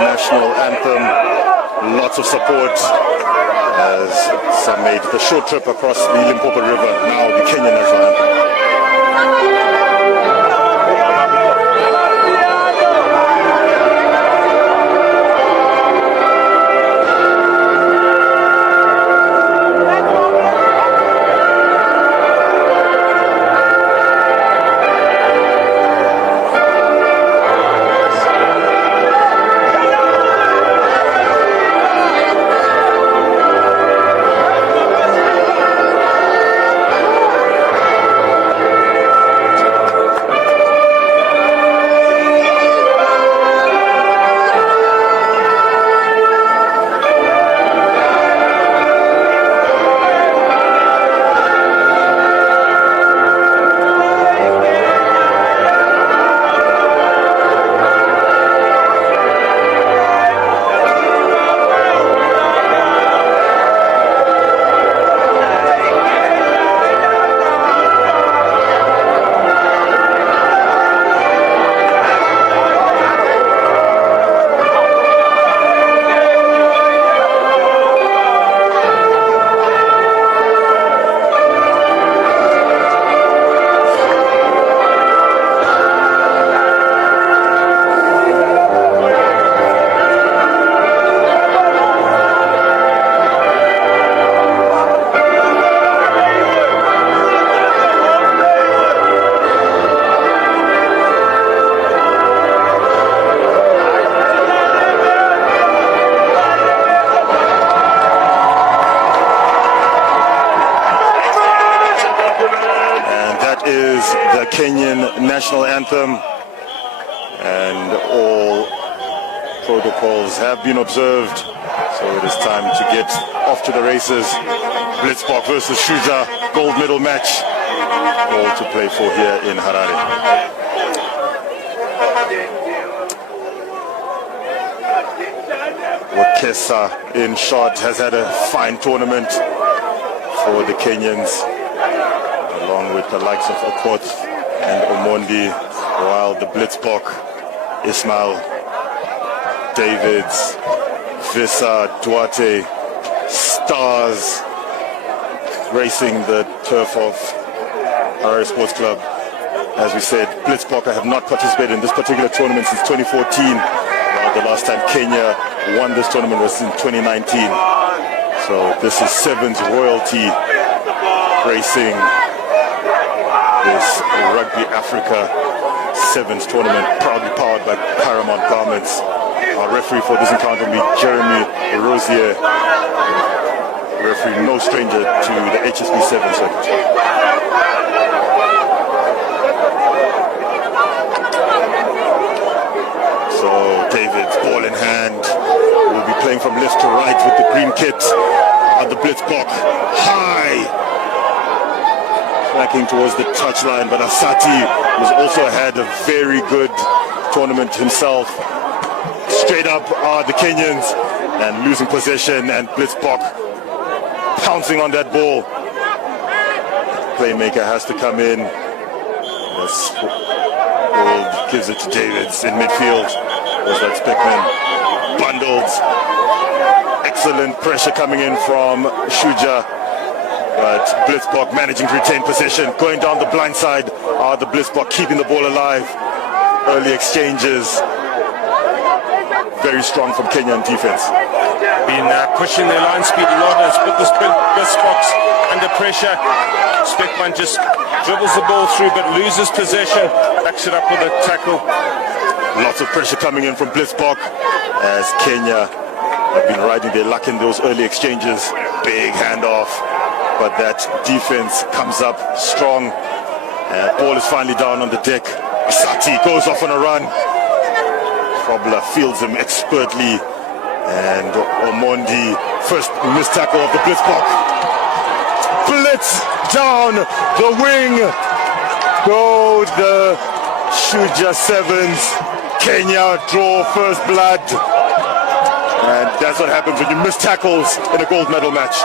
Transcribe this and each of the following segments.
national anthem. Lots of support as some made the short trip across the Limpopo River, now the Kenyan national anthem. Kenyan national anthem, and all protocols have been observed, so it is time to get off to the races. Blitzbok versus Shujaa, gold medal match, all to play for here in Harare. Wakesa in shot has had a fine tournament for the Kenyans, along with the likes of Okoth and Omondi, while the Blitzbok, Ismail, Davids, Visa, Duarte, stars racing the turf of Harare Sports Club. As we said, Blitzbok have not participated in this particular tournament since 2014. The last time Kenya won this tournament was in 2019. So this is Sevens royalty racing this Rugby Africa Sevens tournament, proudly powered by Paramount Garments. Our referee for this encounter will be Jeremy Rosier, referee no stranger to the HSB Sevens circuit. So David's ball in hand, will be playing from left to right with the green kit on the Blitzbok. High! Tracking towards the touchline, but Asati, who's also had a very good tournament himself. Straight up are the Kenyans, and losing possession, and Blitzbok pouncing on that ball. Playmaker has to come in. This ball gives it to Davids in midfield. Was that Speckman? Bundled. Excellent pressure coming in from Shujaa. But Blitzbok managing to retain possession. Going down the blind side are the Blitzbok, keeping the ball alive. Early exchanges. Very strong from Kenyan defense. Been pushing their line speed a lot as put this Blitzbok under pressure. Speckman just dribbles the ball through but loses possession. Backs it up with a tackle. Lots of pressure coming in from Blitzbok as Kenya have been riding their luck in those early exchanges. Big handoff. But that defense comes up strong. Ball is finally down on the deck. Sati goes off on a run. Probler fields him expertly. And Omondi, first missed tackle of the Blitzbok. Blitz down the wing. Go the Shujaa Sevens. Kenya draw first blood. And that's what happens when you miss tackles in a gold medal match.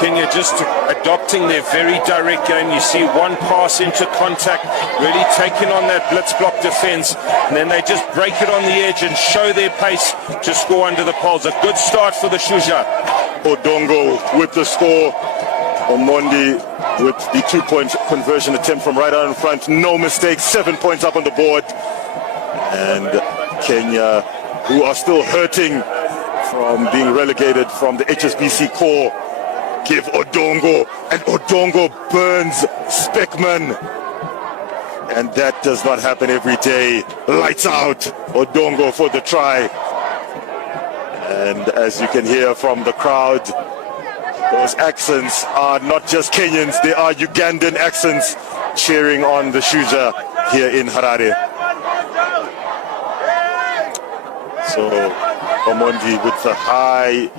Kenya just adopting their very direct game. You see one pass into contact, really taking on that blitz block defense, and then they just break it on the edge and show their pace to score under the poles. A good start for the Shujaa. Odongo with the score. Omondi with the 2-point conversion attempt from right out in front. No mistakes, 7 points up on the board. And Kenya, who are still hurting from being relegated from the HSBC core, give Odongo, and Odongo burns Speckman. And that does not happen every day. Lights out, Odongo for the try. And as you can hear from the crowd, those accents are not just Kenyans, they are Ugandan accents cheering on the Shujaa here in Harare. So Omondi with the high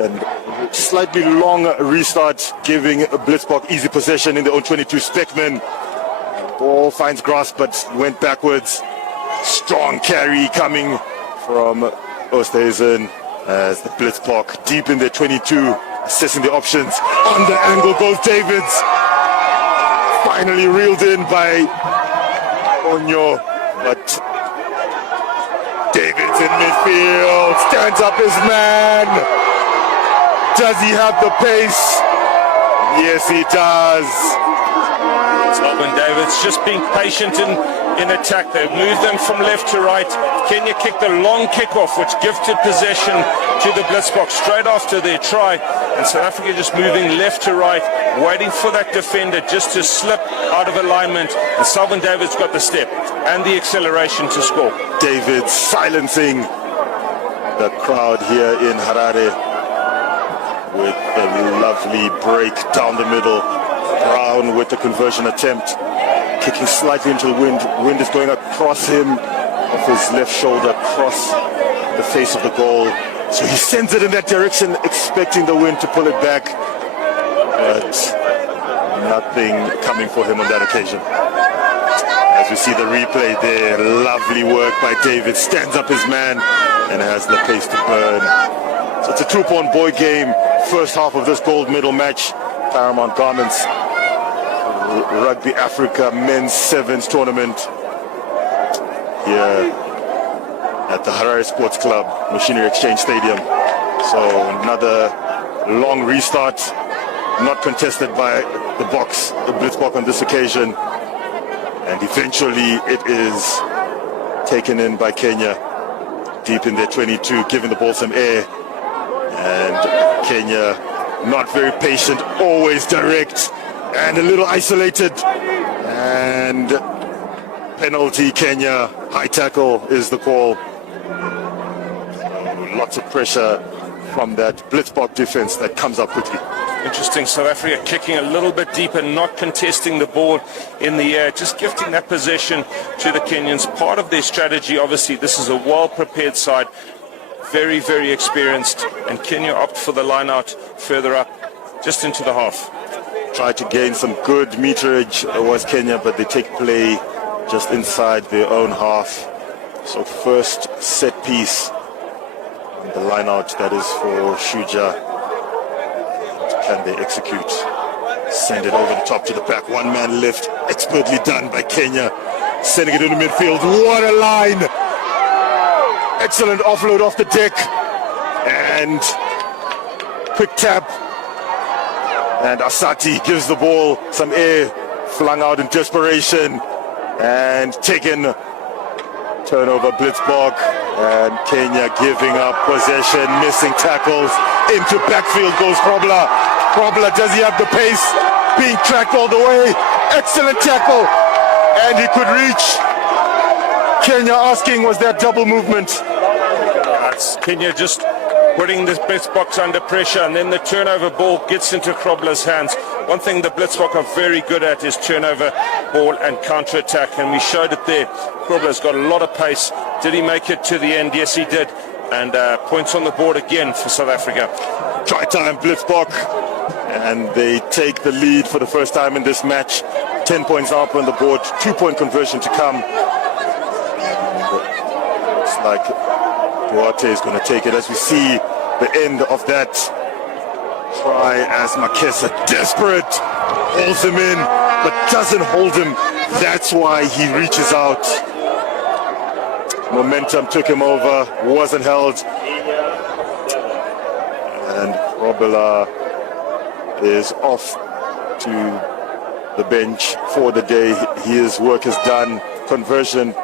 and slightly long restart, giving Blitzbok easy possession in the own 22. Speckman, ball finds grasp but went backwards. Strong carry coming from Oosthuizen as the Blitzbok deep in their 22, assessing the options. On the angle goes Davids, finally reeled in by Onyo, but Davids in midfield, stands up his man. Does he have the pace? Yes, he does. Melvin Davids just being patient in attack. They've moved them from left to right. Kenya kicked a long kickoff, which gifted possession to the Blitzbok straight after their try. And South Africa just moving left to right, waiting for that defender just to slip out of alignment. And Melvin Davids got the step and the acceleration to score. Davids silencing the crowd here in Harare with a lovely break down the middle. Brown with the conversion attempt, kicking slightly into the wind. Wind is going across him, off his left shoulder, across the face of the goal. So he sends it in that direction, expecting the wind to pull it back, but nothing coming for him on that occasion. As we see the replay there, lovely work by David, stands up his man and has the pace to burn. So it's a 2-point boy game, first half of this gold medal match. Paramount Garments Rugby Africa Men's Sevens tournament here at the Harare Sports Club, Machinery Exchange Stadium. So another long restart, not contested by the Blitzbok on this occasion. And eventually it is taken in by Kenya, deep in their 22, giving the ball some air. And Kenya not very patient, always direct, and a little isolated. And penalty, Kenya. High tackle is the call. So lots of pressure from that Blitzbok defense that comes up quickly. Interesting, South Africa kicking a little bit deeper, not contesting the ball in the air, just gifting that possession to the Kenyans. Part of their strategy, obviously, this is a well-prepared side, very, very experienced, and Kenya opt for the line out further up, just into the half. Tried to gain some good meterage was Kenya, but they take play just inside their own half. So first set piece, the line out that is for Shujaa. Can they execute? Send it over the top to the back. One man lift, expertly done by Kenya. Sending it into midfield. What a line! Excellent offload off the deck. And quick tap. And Asati gives the ball some air. Flung out in desperation. And taken. Turnover, Blitzbok. And Kenya giving up possession. Missing tackles. Into backfield goes Krobler. Krobler, does he have the pace? Being tracked all the way. Excellent tackle. And he could reach. Kenya asking, was that double movement? That's Kenya just putting the Blitzbok under pressure, and then the turnover ball gets into Krobler's hands. One thing the Blitzbok are very good at is turnover ball and counter-attack, and we showed it there. Krobler's got a lot of pace. Did he make it to the end? Yes, he did. And points on the board again for South Africa. Try time, Blitzbok. And they take the lead for the first time in this match. 10 points up on the board, 2-point conversion to come. Looks like Duarte is going to take it as we see the end of that Try as Makesa, desperate, holds him in, but doesn't hold him. That's why he reaches out. Momentum took him over, wasn't held. And Robilla is off to the bench for the day. His work is done. Conversion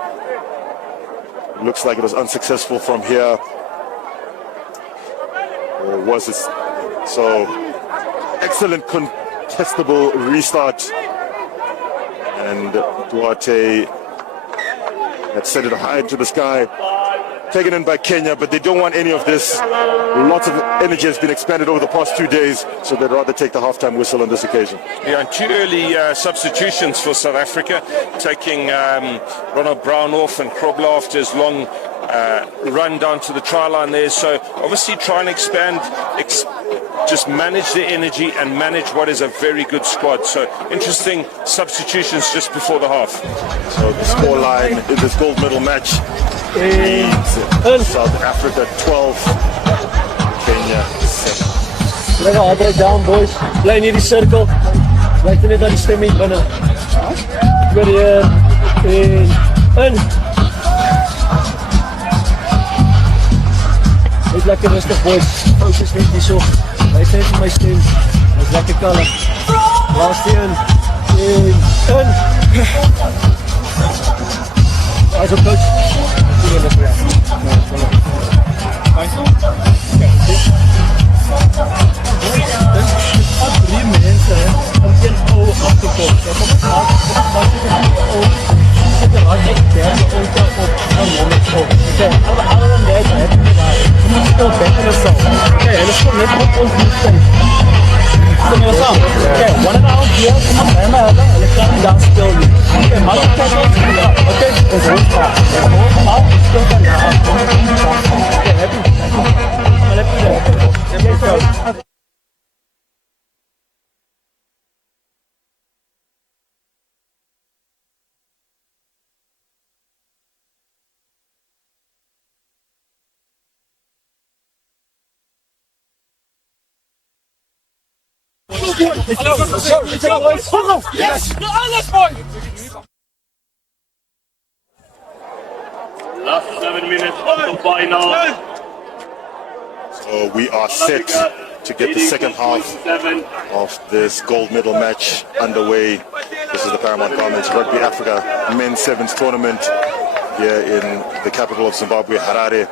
looks like it was unsuccessful from here. Or was it? So, excellent contestable restart. And Duarte had set it high into the sky. Taken in by Kenya, but they don't want any of this. Lots of energy has been expended over the past 2 days, so they'd rather take the halftime whistle on this occasion. Yeah, and 2 early substitutions for South Africa, taking Ronald Brown off and Krobler after his long run down to the try line there. So obviously try and expand, just manage the energy and manage what is a very good squad. So interesting substitutions just before the half. So the scoreline in this gold medal match leads South Africa 12, Kenya 7. Lekker altijd down, boys. Blij in die cirkel. Lijkt er net aan die stemming binnen. Weer in. Wees lekker rustig, boys. Focus niet die zo. Wij zijn voor mijn stem. Wees lekker kalm. Laatste in. Eyes op coach. Drie mensen om geen oude af te komen. Dat komt vaak zit er hard op, derde oortje op en moment op. Oké, alle dan deze heb je gedaan. Je moet stil bekken of zo. Oké, en dat komt net op ons niet steeds. Kom je dat aan? Oké, one and a half year, kom maar bij mij hebben en ik ga niet daar stil doen. Oké, maar ik kijk wel. Oké, dat is goed. Maar ik stil dan ja. Oké, heb je. Maar heb je dat? Yes, alles boy. Last 7 minutes of the final. So we are set to get the second half of this gold medal match underway. This is the Paramount Garments Rugby Africa Men's Sevens tournament here in the capital of Zimbabwe, Harare.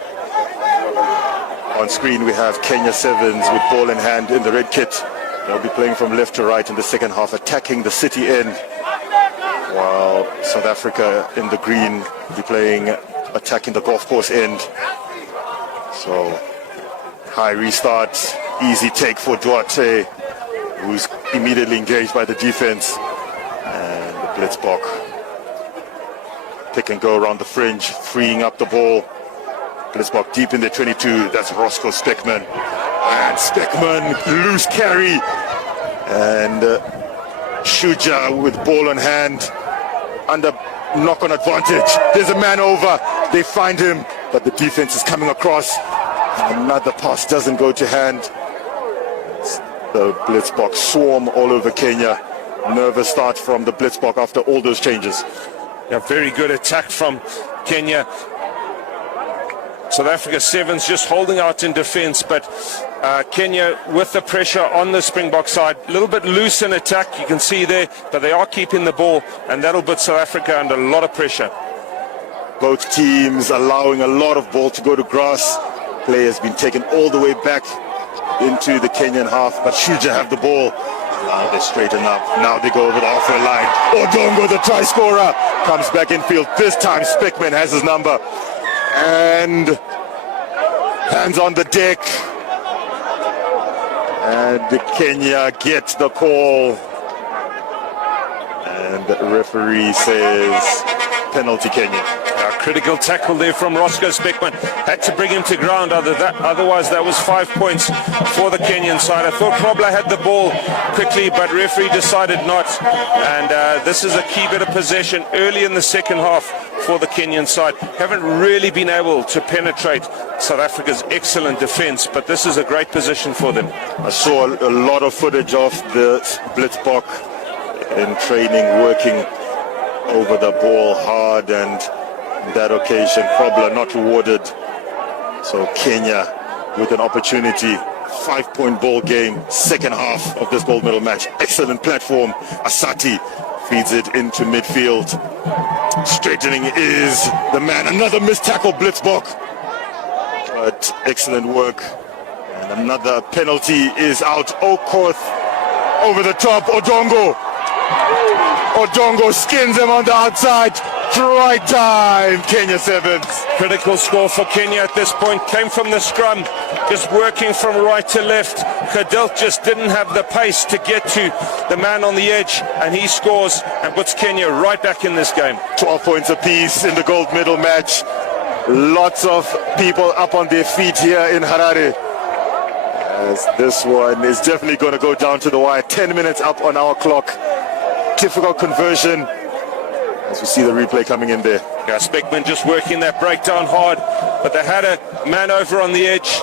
On screen we have Kenya Sevens with ball in hand in the red kit. They'll be playing from left to right in the second half, attacking the city end, while South Africa in the green will be playing, attacking the golf course end. So high restart, easy take for Duarte, who's immediately engaged by the defense, and the Blitzbok pick and go around the fringe, freeing up the ball. Blitzbok deep in the 22, that's Roscoe Speckman. And Speckman, loose carry. And Shujaa with ball on hand, under knock-on advantage. There's a man over, they find him, but the defense is coming across. Another pass doesn't go to hand. The Blitzbok swarm all over Kenya. Nervous start from the Blitzbok after all those changes. Yeah, very good attack from Kenya. South Africa Sevens just holding out in defense, but Kenya with the pressure on the Springbok side, a little bit loose in attack, you can see there, but they are keeping the ball, and that'll put South Africa under a lot of pressure. Both teams allowing a lot of ball to go to grass. Play has been taken all the way back into the Kenyan half, but Shujaa have the ball. Now they straighten up. Now they go over the halfway line. Odongo, the try scorer, comes back in field. This time Speckman has his number. And hands on the deck. And Kenya gets the call. And the referee says penalty Kenya. Critical tackle there from Roscoe Speckman. Had to bring him to ground, otherwise that was 5 points for the Kenyan side. I thought Probla had the ball quickly, but referee decided not. And this is a key bit of possession early in the second half for the Kenyan side. Haven't really been able to penetrate South Africa's excellent defence, but this is a great position for them. I saw a lot of footage of the Blitzbok in training, working over the ball hard, and that occasion Probla not rewarded. So Kenya with an opportunity. 5-point ball game, second half of this gold medal match. Excellent platform. Asati feeds it into midfield. Straightening is the man. Another missed tackle, Blitzbok. But excellent work. And another penalty is out. Okoth over the top. Odongo skins him on the outside. Try time. Kenya 7th. Critical score for Kenya at this point. Came from the scrum, just working from right to left. Khadilt just didn't have the pace to get to the man on the edge, and he scores and puts Kenya right back in this game. 12 points apiece in the gold medal match. Lots of people up on their feet here in Harare, as this one is definitely going to go down to the wire. 10 minutes up on our clock. Difficult conversion, as we see the replay coming in there. Yeah, Speckman just working that breakdown hard, but they had a man over on the edge.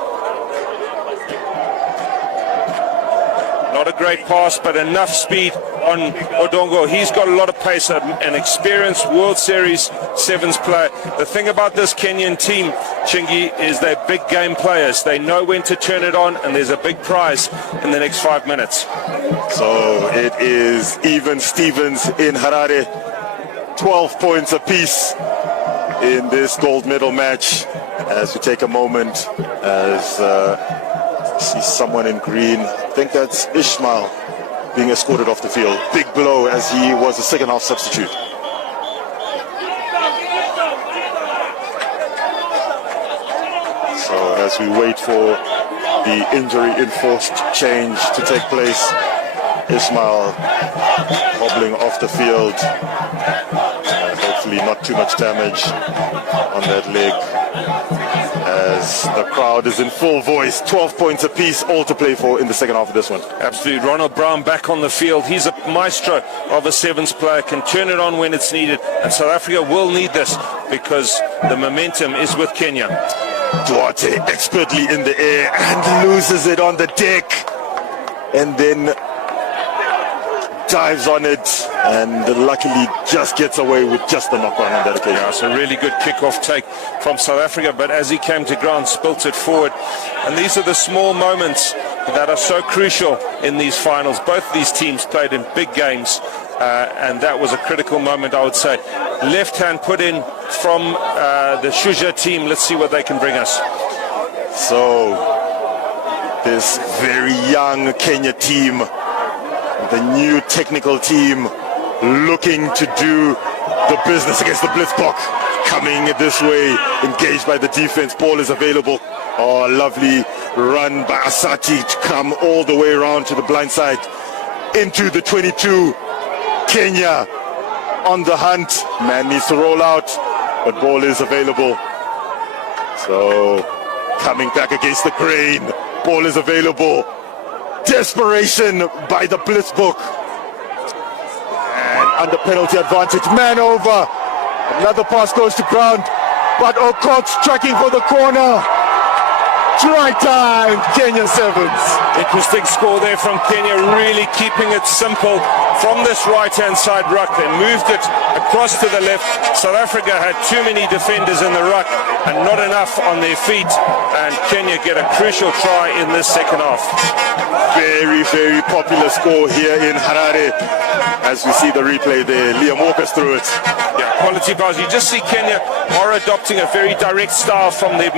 Not a great pass, but enough speed on Odongo. He's got a lot of pace, an experienced World Series Sevens player. The thing about this Kenyan team, Chingy, is they're big game players. They know when to turn it on, and there's a big prize in the next 5 minutes. So it is even Stevens in Harare. 12 points apiece in this gold medal match. As we take a moment, as see someone in green, I think that's Ishmael, being escorted off the field. Big blow, as he was a second half substitute. So as we wait for the injury enforced change to take place, Ishmael hobbling off the field. Hopefully not too much damage on that leg, as the crowd is in full voice. 12 points apiece, all to play for in the second half of this one. Absolutely. Ronald Brown back on the field. He's a maestro of a sevens player, can turn it on when it's needed, and South Africa will need this because the momentum is with Kenya. Duarte expertly in the air and loses it on the deck, and then dives on it, and luckily just gets away with just the knock-on on that occasion. Yeah, it's a really good kick-off take from South Africa, but as he came to ground, spilt it forward. And these are the small moments that are so crucial in these finals. Both these teams played in big games, and that was a critical moment, I would say. Left hand put in from the Shujaa team. Let's see what they can bring us. So this very young Kenya team, the new technical team, looking to do the business against the Blitzbok. Coming this way, engaged by the defense. Ball is available. Oh, lovely run by Asati to come all the way around to the blind side into the 22. Kenya on the hunt. Man needs to roll out, but ball is available. So coming back against the grain. Ball is available. Desperation by the Blitzbok, and under penalty advantage, man over. Another pass goes to ground, but Okoth's tracking for the corner. Try time, Kenya 7th. Interesting score there from Kenya, really keeping it simple from this right-hand side ruck. They moved it across to the left. South Africa had too many defenders in the ruck and not enough on their feet, and Kenya get a crucial try in this second half. Very, very popular score here in Harare. As we see the replay there, Liam walk us through it. Yeah, quality bars. You just see Kenya are adopting a very direct style from their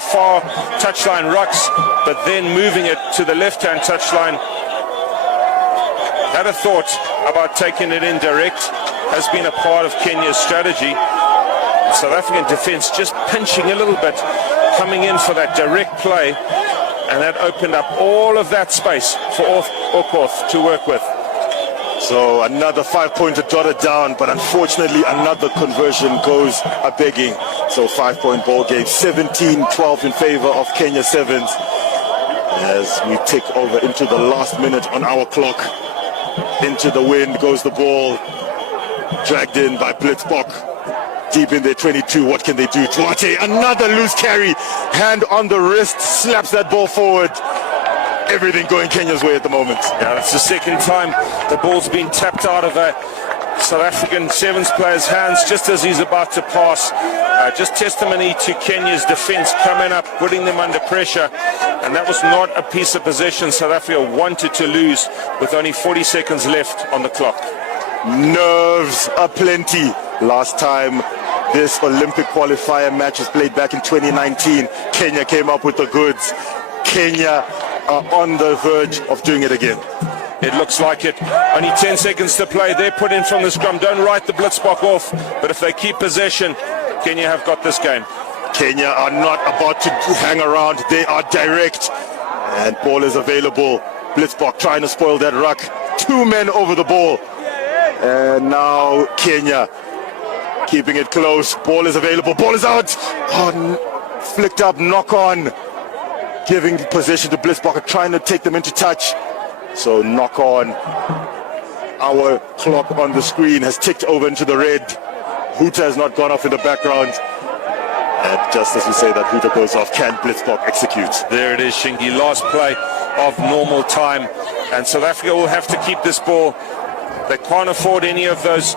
far touchline rucks, but then moving it to the left-hand touchline. Had a thought about taking it in direct, has been a part of Kenya's strategy. South African defence just pinching a little bit, coming in for that direct play, and that opened up all of that space for Okoth to work with. So another 5-pointer jotted down, but unfortunately another conversion goes a-begging. So 5-point ball game, 17-12 in favor of Kenya Sevens. As we tick over into the last minute on our clock. Into the wind goes the ball, dragged in by Blitzbok. Deep in their 22, what can they do? Duarte, another loose carry, hand on the wrist, slaps that ball forward. Everything going Kenya's way at the moment. Yeah, that's the second time the ball's been tapped out of a South African Sevens player's hands just as he's about to pass. Just testimony to Kenya's defense coming up, putting them under pressure. And that was not a piece of possession South Africa wanted to lose with only 40 seconds left on the clock. Nerves aplenty. Last time this Olympic qualifier match was played back in 2019, Kenya came up with the goods. Kenya are on the verge of doing it again. It looks like it. Only 10 seconds to play. They're put in from the scrum. Don't write the Blitzbok off, but if they keep possession, Kenya have got this game. Kenya are not about to hang around. They are direct, and ball is available. Blitzbok trying to spoil that ruck. 2 men over the ball, and now Kenya keeping it close. Ball is available. Ball is out. Oh, flicked up, knock on. Giving possession to Blitzbok, trying to take them into touch. So knock on. Our clock on the screen has ticked over into the red. Hooter has not gone off in the background. And just as we say that Hooter goes off, can Blitzbok execute? There it is, Shingi. Last play of normal time. And South Africa will have to keep this ball. They can't afford any of those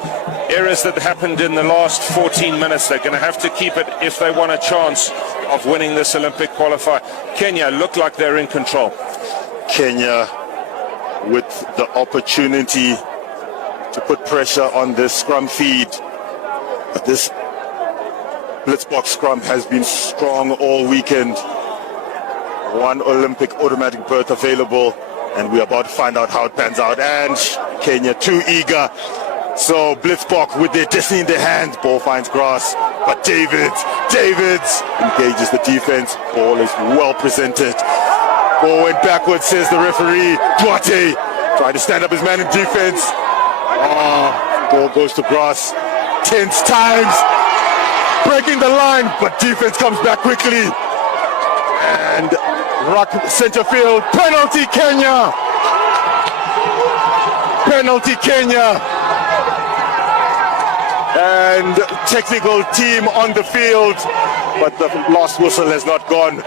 errors that happened in the last 14 minutes. They're going to have to keep it if they want a chance of winning this Olympic qualifier. Kenya look like they're in control. Kenya with the opportunity to put pressure on this scrum feed. But this Blitzbok scrum has been strong all weekend. 1 Olympic automatic berth available, and we're about to find out how it pans out. And Kenya too eager. So Blitzbok with their destiny in their hands. Ball finds grass, but Davids engages the defense. Ball is well presented. Ball went backwards, says the referee. Duarte trying to stand up his man in defense. Ball goes to grass. Tense times. Breaking the line, but defense comes back quickly. And ruck center field. Penalty Kenya. Penalty Kenya. And technical team on the field, but the last whistle has not gone.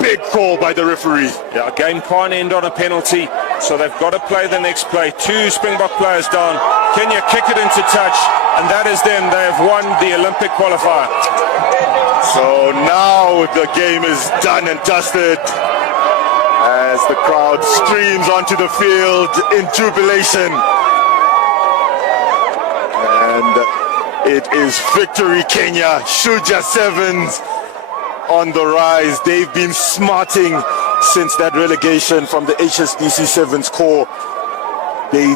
Big call by the referee. Yeah, a game can't end on a penalty, so they've got to play the next play. 2 Springbok players down. Kenya kick it into touch, and that is them. They have won the Olympic qualifier. So now the game is done and dusted as the crowd streams onto the field in jubilation. And it is victory Kenya. Shujaa Sevens on the rise. They've been smarting since that relegation from the HSBC Sevens core. They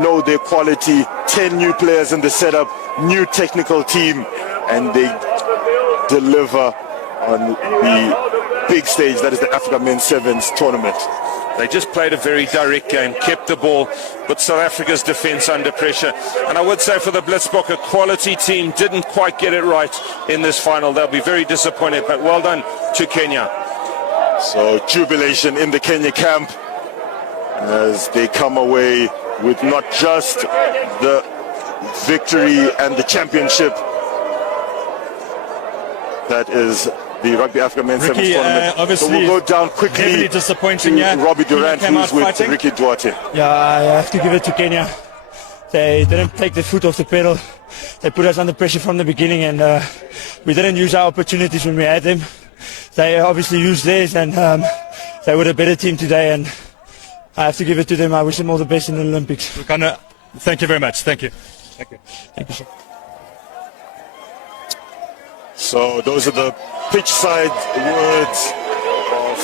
know their quality. 10 new players in the setup, new technical team, and they deliver on the big stage that is the Africa Men's Sevens tournament. They just played a very direct game, kept the ball, put South Africa's defense under pressure. And I would say for the Blitzbok, a quality team didn't quite get it right in this final. They'll be very disappointed, but well done to Kenya. So jubilation in the Kenya camp as they come away with not just the victory and the championship. That is the Rugby Africa Men's Sevens tournament. Obviously, so we'll go down quickly heavily disappointing, to Robbie Durant, who's with fighting. Ricky Duarte. Yeah, I have to give it to Kenya. They didn't take the foot off the pedal. They put us under pressure from the beginning, and we didn't use our opportunities when we had them. They obviously used theirs, and they were a better team today, and I have to give it to them. I wish them all the best in the Olympics. Thank you very much. Thank you. Thank you. Thank you, sir. So those are the pitch side words of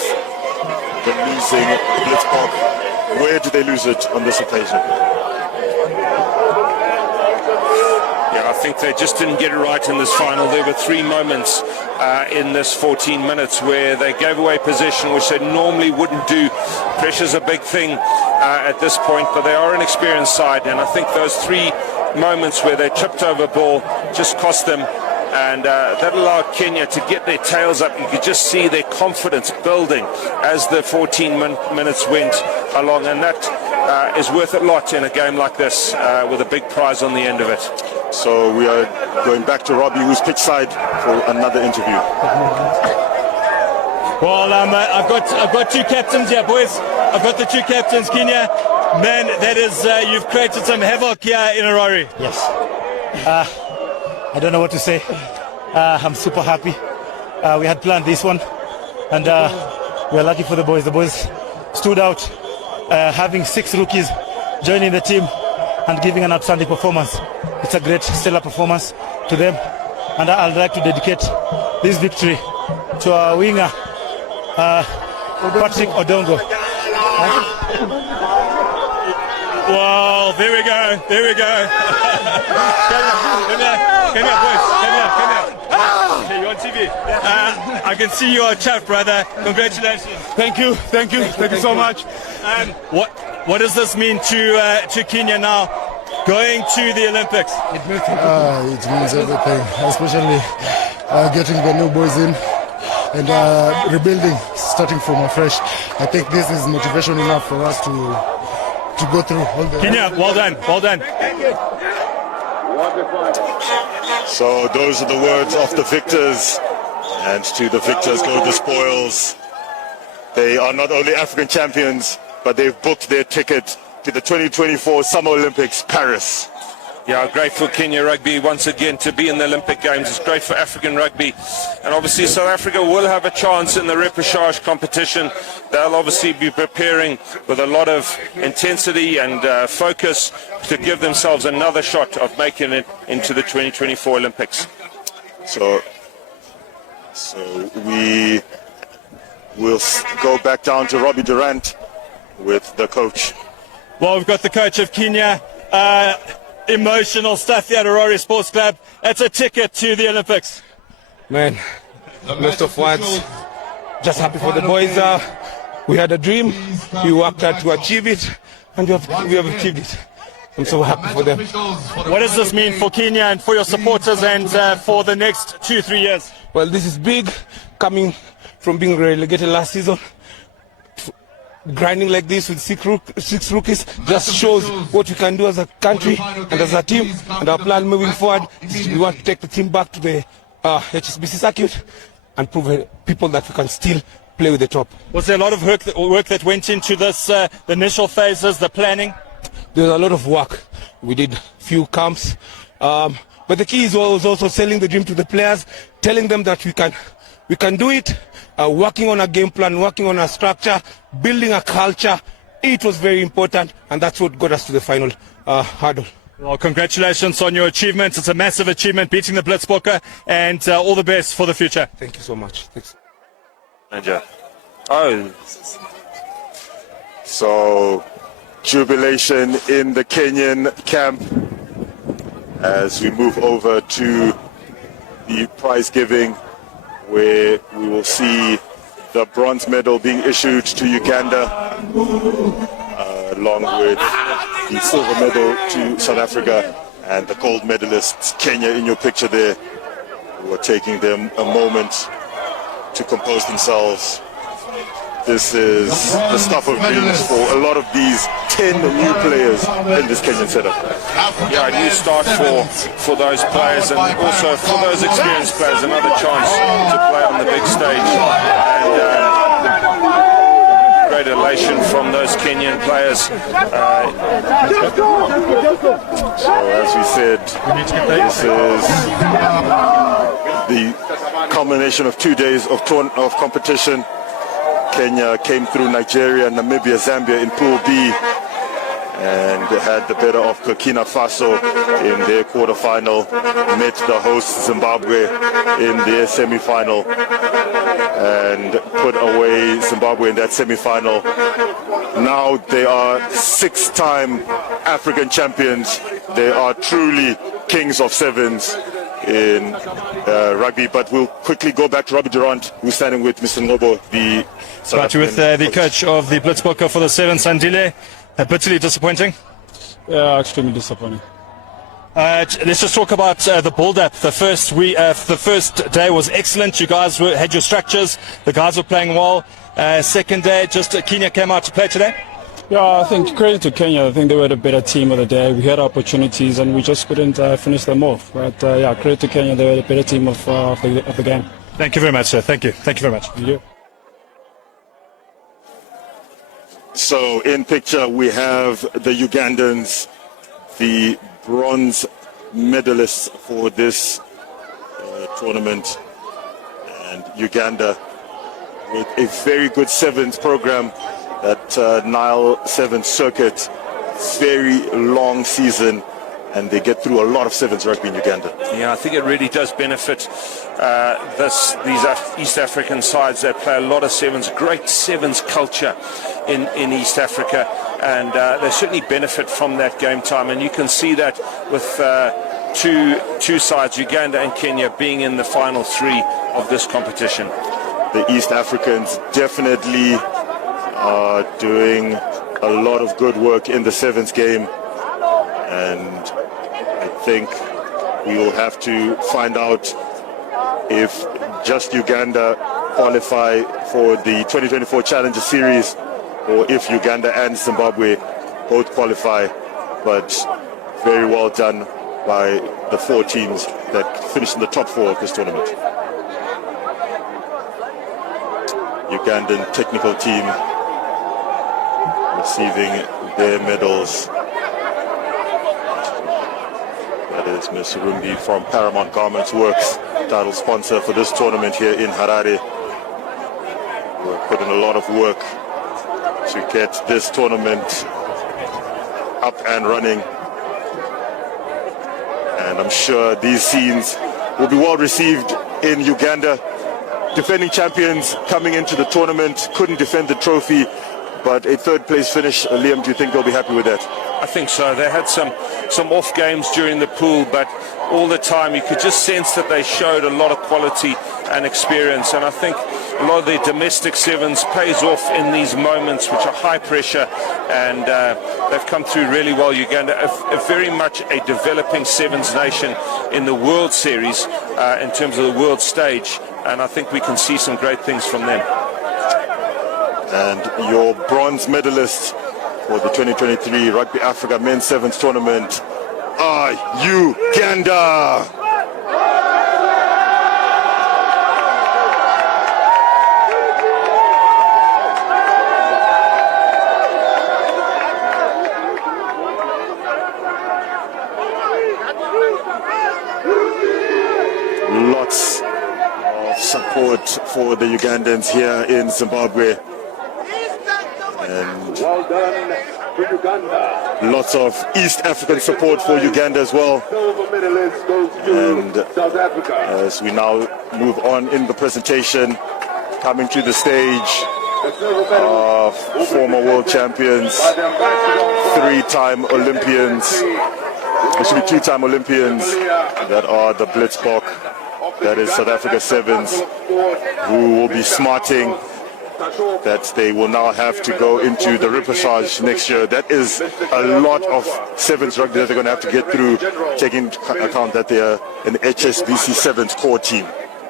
the losing Blitzbok. Where did they lose it on this occasion? Yeah, I think they just didn't get it right in this final. There were 3 moments in this 14 minutes where they gave away possession, which they normally wouldn't do. Pressure's a big thing at this point, but they are an experienced side, and I think those 3 moments where they tripped over ball just cost them. And that allowed Kenya to get their tails up. You could just see their confidence building as the 14 minutes went along, and that is worth a lot in a game like this with a big prize on the end of it. So we are going back to Robbie, who's pitch side, for another interview. Well, I've got 2 captains here, boys. I've got the 2 captains, Kenya. Man, that is, you've created some havoc here in Harare. Yes. I don't know what to say. I'm super happy. We had planned this one, and we are lucky for the boys. The boys stood out, having 6 rookies joining the team and giving an outstanding performance. It's a great, stellar performance to them, and I'd like to dedicate this victory to our winger, Patrick Odongo. Well, there we go. Come here, boys. Come here. Okay, you're on TV. I can see you are chuffed, brother. Congratulations. Thank you so much. What does this mean to Kenya now, going to the Olympics? It means everything, especially getting the new boys in and rebuilding, starting from afresh. I think this is motivation enough for us to go through all the... Kenya, well done. So those are the words of the victors, and to the victors go the spoils. They are not only African champions, but they've booked their ticket to the 2024 Summer Olympics, Paris. Yeah, great for Kenya Rugby once again to be in the Olympic Games. It's great for African rugby. And obviously South Africa will have a chance in the repechage competition. They'll obviously be preparing with a lot of intensity and focus to give themselves another shot of making it into the 2024 Olympics. So we will go back down to Robbie Durant with the coach. Well, we've got the coach of Kenya. Emotional stuff here at Harare Sports Club. It's a ticket to the Olympics. Man, most of words. Just happy for the boys. We had a dream. We worked hard to achieve it, and we have achieved it. I'm so happy for them. What does this mean for Kenya and for your supporters and for the next 2-3 years? Well, this is big, coming from being relegated last season. Grinding like this with 6 rookies just shows what we can do as a country and as a team. And our plan moving forward is we want to take the team back to the HSBC circuit and prove people that we can still play with the top. Was there a lot of work that went into this, the initial phases, the planning? There was a lot of work. We did few camps. But the key was also selling the dream to the players, telling them that we can do it. Working on a game plan, working on a structure, building a culture. It was very important, and that's what got us to the final hurdle. Well, congratulations on your achievement. It's a massive achievement, beating the Blitzbokke, and all the best for the future. Thank you so much. Thanks. Manager. Oh. So, jubilation in the Kenyan camp as we move over to the prize giving, where we will see the bronze medal being issued to Uganda, along with the silver medal to South Africa, and the gold medalists, Kenya in your picture there, who are taking them a moment to compose themselves. This is the stuff of dreams for a lot of these 10 new players in this Kenyan setup. Yeah, a new start for those players, and also for those experienced players, another chance to play on the big stage. And great elation from those Kenyan players. So as we said, this is the culmination of 2 days of competition. Kenya came through Nigeria, Namibia, Zambia in Pool B, and had the better of Burkina Faso in their quarterfinal, met the host Zimbabwe in their semi-final, and put away Zimbabwe in that semi-final. Now they are 6-time African champions. They are truly kings of sevens in rugby. But we'll quickly go back to Robbie Durant, who's standing with Mr. Ngobo, the South Right, with the coach of the Blitzbokke for the Sevens, Sandile. Bitterly disappointing. Yeah, extremely disappointing. Let's just talk about the build-up. The first day was excellent. You guys had your structures. The guys were playing well. Second day, just Kenya came out to play today. Yeah, I think credit to Kenya. I think they were the better team of the day. We had opportunities and we just couldn't finish them off. But yeah, credit to Kenya. They were the better team of the game. Thank you very much, sir. Thank you. Thank you very much. Thank you. So in picture we have the Ugandans, the bronze medalists for this tournament, and Uganda with a very good sevens program at Nile Sevens circuit. Very long season, and they get through a lot of sevens rugby in Uganda. Yeah, I think it really does benefit these East African sides. They play a lot of sevens, great sevens culture in East Africa, and they certainly benefit from that game time. And you can see that with two sides, Uganda and Kenya, being in the final three of this competition. The East Africans definitely are doing a lot of good work in the sevens game, and I think we will have to find out if just Uganda qualify for the 2024 Challenger Series, or if Uganda and Zimbabwe both qualify. But very well done by the four teams that finished in the top four of this tournament. Ugandan technical team receiving their medals. That is Ms. Rumbi from Paramount Garments Works, title sponsor for this tournament here in Harare. We're putting a lot of work to get this tournament up and running. And I'm sure these scenes will be well received in Uganda. Defending champions coming into the tournament, couldn't defend the trophy, but a third place finish. Liam, do you think they'll be happy with that? I think so. They had some off games during the pool, but all the time you could just sense that they showed a lot of quality and experience. And I think a lot of their domestic sevens pays off in these moments, which are high pressure, and they've come through really well. Uganda, a very much a developing sevens nation in the World Series in terms of the world stage, and I think we can see some great things from them. And your bronze medalists for the 2023 Rugby Africa Men's Sevens Tournament are Uganda. Lots of support for the Ugandans here in Zimbabwe. And lots of East African support for Uganda as well. And as we now move on in the presentation, coming to the stage of former world champions, three-time Olympians, actually two-time Olympians, that are the Blitzbokke, that is South Africa Sevens, who will be smarting that they will now have to go into the repechage next year. That is a lot of sevens rugby that they're going to have to get through, taking account that they are an HSBC Sevens core team.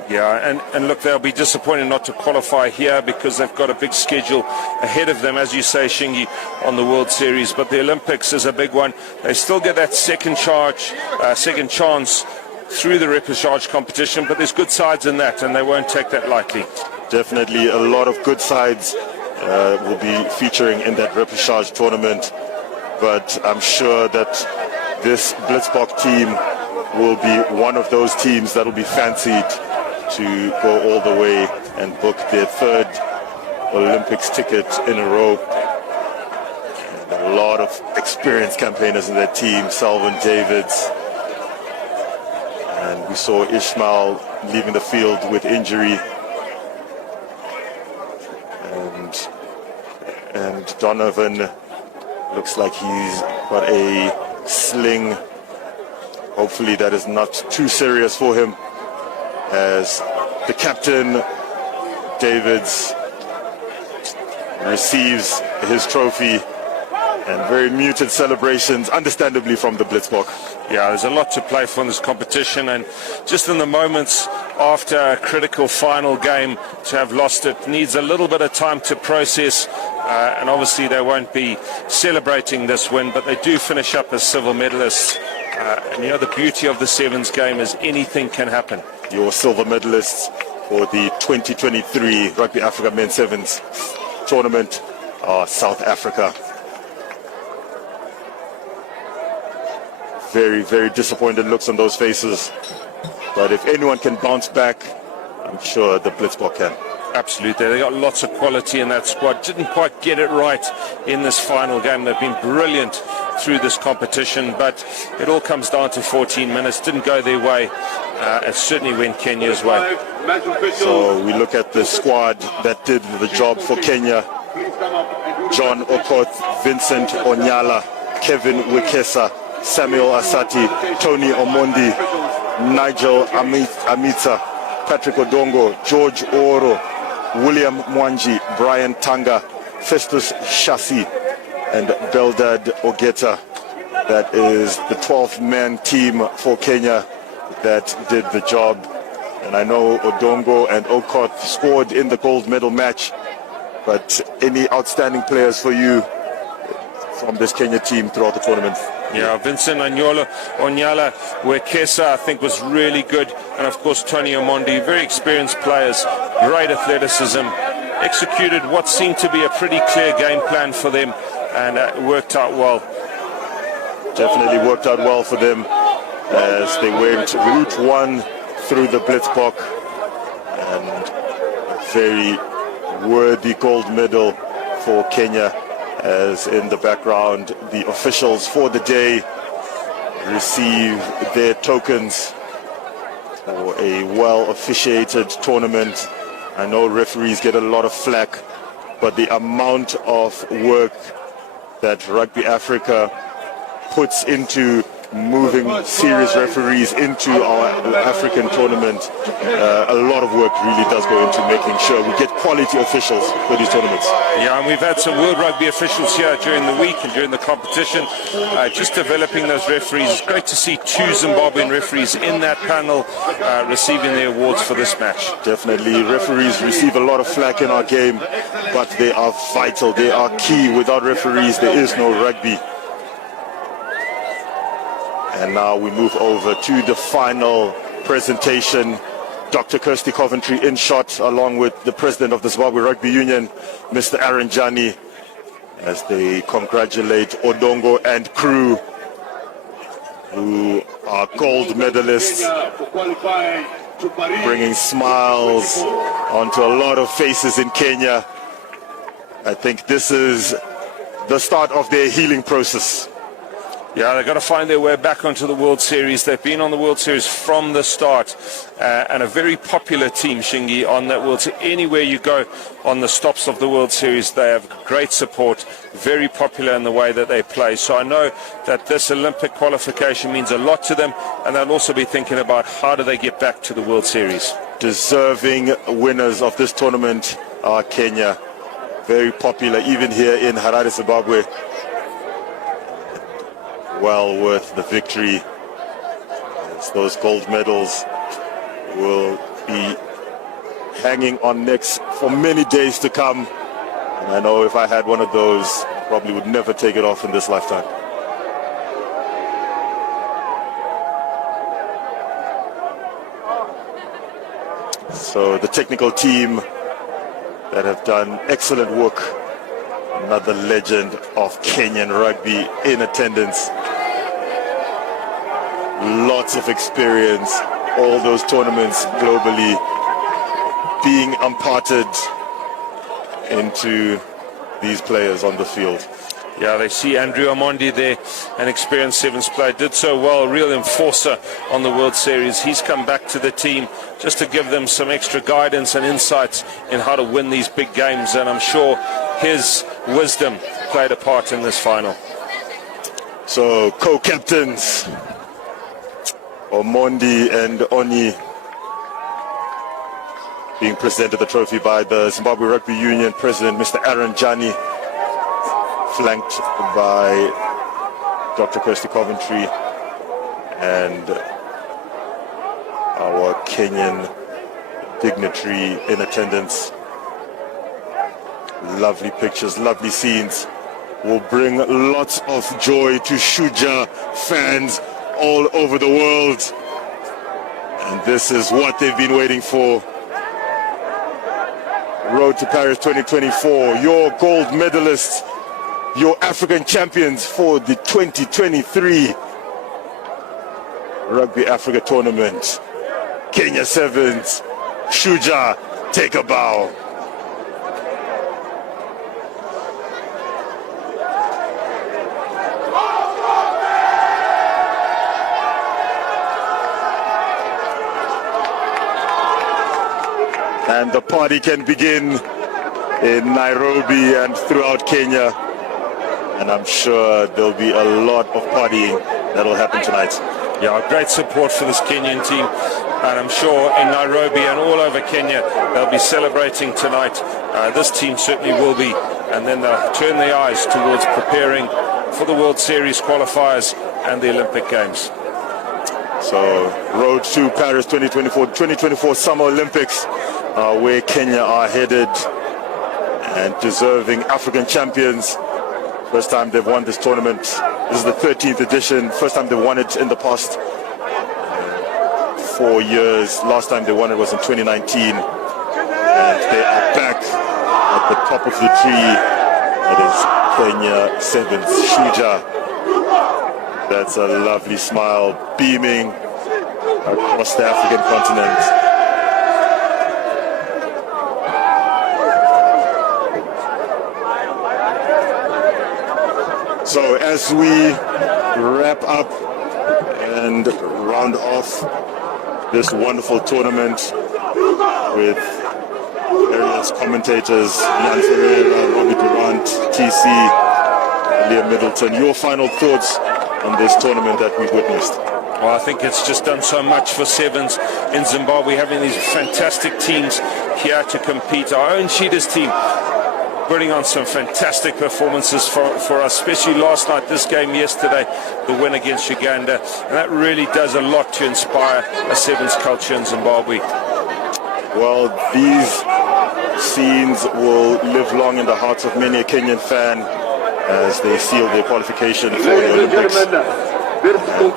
Yeah, and look, they'll be disappointed not to qualify here because they've got a big schedule ahead of them, as you say, Shingi, on the World Series. But the Olympics is a big one. They still get that second chance through the repechage competition, but there's good sides in that, and they won't take that lightly. Definitely a lot of good sides will be featuring in that repechage tournament, but I'm sure that this Blitzbokke team will be one of those teams that will be fancied to go all the way and book their third Olympics ticket in a row. And a lot of experienced campaigners in their team, Salvin Davids, and we saw Ishmael leaving the field with injury. And Donovan looks like he's got a sling Hopefully that is not too serious for him, as the captain, Davids, receives his trophy, and very muted celebrations, understandably, from the Blitzbock. Yeah, there's a lot to play for in this competition, and just in the moments after a critical final game, to have lost it needs a little bit of time to process, and obviously they won't be celebrating this win, but they do finish up as silver medalists. And you know, the beauty of the sevens game is anything can happen. Your silver medalists for the 2023 Rugby Africa Men's Sevens tournament are South Africa. Very, very disappointed looks on those faces. But if anyone can bounce back, I'm sure the Blitzbock can. Absolutely. They got lots of quality in that squad. Didn't quite get it right in this final game. They've been brilliant through this competition, but it all comes down to 14 minutes. Didn't go their way. It certainly went Kenya's way. So we look at the squad that did the job for Kenya. John Okoth, Vincent Onyala, Kevin Wekesa, Samuel Asati, Tony Omondi, Nigel Amitsa, Patrick Odongo, George Oro, William Mwanji, Brian Tanga, Festus Shasi, and Beldad Ogeta. That is the 12th man team for Kenya that did the job. And I know Odongo and Okoth scored in the gold medal match, but any outstanding players for you from this Kenya team throughout the tournament? Yeah, Vincent Onyala, Wekesa, I think, was really good. And of course, Tony Omondi, very experienced players, great athleticism, executed what seemed to be a pretty clear game plan for them, and it worked out well. Definitely worked out well for them as they went route one through the Blitzbock, and a very worthy gold medal for Kenya, as in the background the officials for the day receive their tokens for a well officiated tournament. I know referees get a lot of flack, but the amount of work that Rugby Africa puts into moving serious referees into our African tournament, a lot of work really does go into making sure we get quality officials for these tournaments. Yeah, and we've had some World Rugby officials here during the week and during the competition, just developing those referees. It's great to see 2 Zimbabwean referees in that panel receiving their awards for this match. Definitely, referees receive a lot of flack in our game, but they are vital, they are key. Without referees, there is no rugby. And now we move over to the final presentation. Dr. Kirsty Coventry in shot, along with the president of the Zimbabwe Rugby Union, Mr. Aaron Jani, as they congratulate Odongo and crew, who are gold medalists, bringing smiles onto a lot of faces in Kenya. I think this is the start of their healing process. Yeah, they've got to find their way back onto the World Series. They've been on the World Series from the start, and a very popular team, Shingi, on that World Series. Anywhere you go on the stops of the World Series, they have great support, very popular in the way that they play. So I know that this Olympic qualification means a lot to them, and they'll also be thinking about how do they get back to the World Series. Deserving winners of this tournament are Kenya. Very popular even here in Harare, Zimbabwe. Well worth the victory, as those gold medals will be hanging on necks for many days to come. And I know if I had one of those, probably would never take it off in this lifetime. So the technical team that have done excellent work, another legend of Kenyan rugby in attendance. Lots of experience, all those tournaments globally being imparted into these players on the field. Yeah, they see Andrew Omondi there, an experienced sevens player, did so well, real enforcer on the World Series. He's come back to the team just to give them some extra guidance and insights in how to win these big games, and I'm sure his wisdom played a part in this final. So co-captains, Omondi and Oni being presented the trophy by the Zimbabwe Rugby Union President, Mr. Aaron Jani, flanked by Dr. Kirsty Coventry and our Kenyan dignitary in attendance. Lovely pictures, lovely scenes will bring lots of joy to Shujaa fans all over the world. And this is what they've been waiting for. Road to Paris 2024, your gold medalists, your African champions for the 2023 Rugby Africa Tournament. Kenya Sevens, Shujaa, take a bow. And the party can begin in Nairobi and throughout Kenya. And I'm sure there'll be a lot of partying that'll happen tonight. Yeah, great support for this Kenyan team. And I'm sure in Nairobi and all over Kenya, they'll be celebrating tonight. This team certainly will be. And then they'll turn their eyes towards preparing for the World Series qualifiers and the Olympic Games. So, road to Paris 2024 Summer Olympics, where Kenya are headed, and deserving African champions. First time they've won this tournament. This is the 13th edition. First time they've won it in the past 4 years. Last time they won it was in 2019. And they are back at the top of the tree. It is Kenya Sevens, Shujaa. That's a lovely smile beaming across the African continent. So as we wrap up and round off this wonderful tournament with various commentators, Jan Ferreira, Robbie Durant, TC, Liam Middleton, your final thoughts on this tournament that we've witnessed? Well, I think it's just done so much for Sevens in Zimbabwe, having these fantastic teams here to compete. Our own Cheetahs team putting on some fantastic performances for us, especially last night, this game yesterday, the win against Uganda. And that really does a lot to inspire a Sevens culture in Zimbabwe. Well, these scenes will live long in the hearts of many a Kenyan fan as they seal their qualification for the Olympics.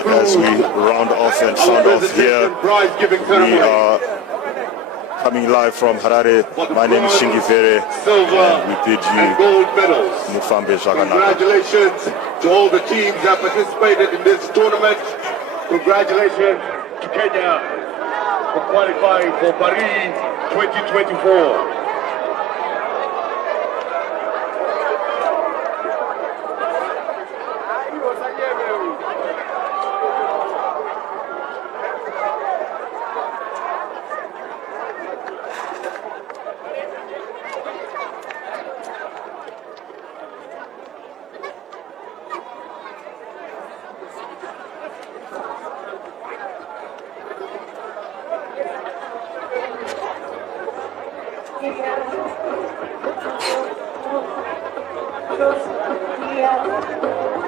As we round off and sound off here, we are coming live from Harare. My name is Shingi Vere, and we bid you Mufambe Jaganaka. Congratulations to all the teams that participated in this tournament. Congratulations to Kenya for qualifying for Paris 2024. Yeah.